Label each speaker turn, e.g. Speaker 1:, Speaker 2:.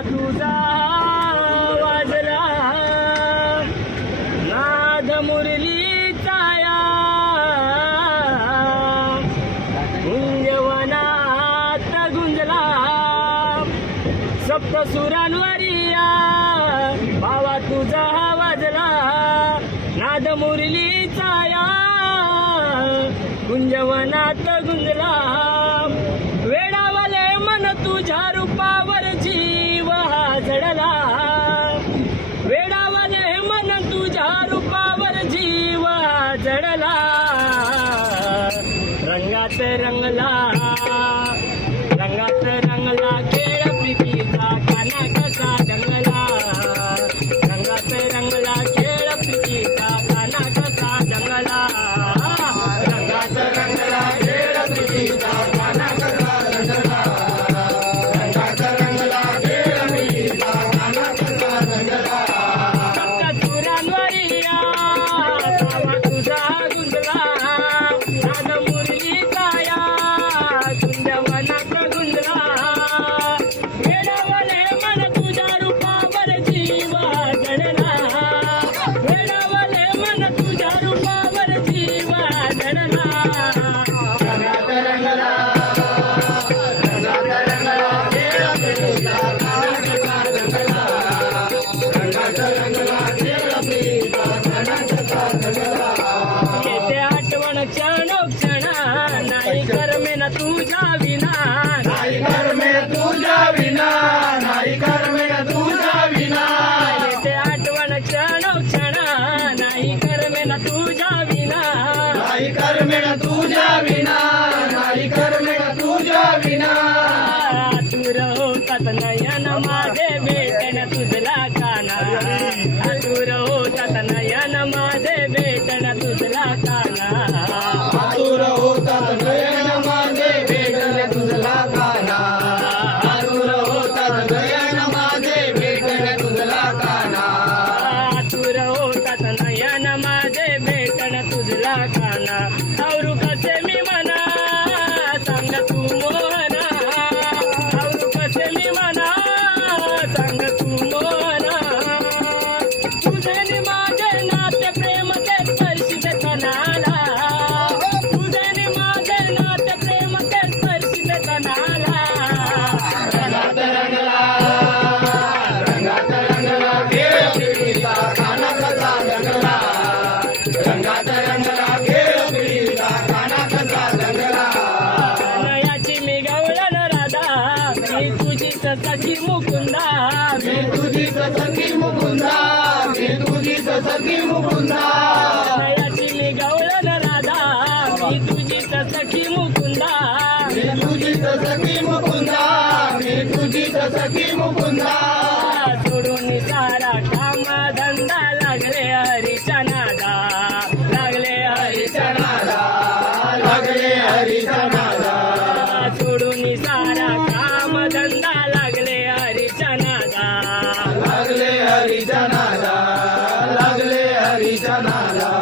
Speaker 1: तुझा वाजला. नाद मुरली चाया गुंजवनात गुंजला. सप्त सुरांवरिया भावा तुझा वाजला. नाद मुरली चाया गुंजवनात गुंजला. Happy तुझ्या विना.
Speaker 2: नाही कर्मे नाही कर्मे तुझ्या विना.
Speaker 1: येते आठवण क्षण क्षण. नाही कर्मे तुझला काना. आतुर होतात नयन माझे भेटण तुझला काना. na तुझीचा सखी मुकुंदा
Speaker 2: मी तुझीचा सखी मुकुंदा मी
Speaker 1: तुझीचा सखी मुकुंदा Janara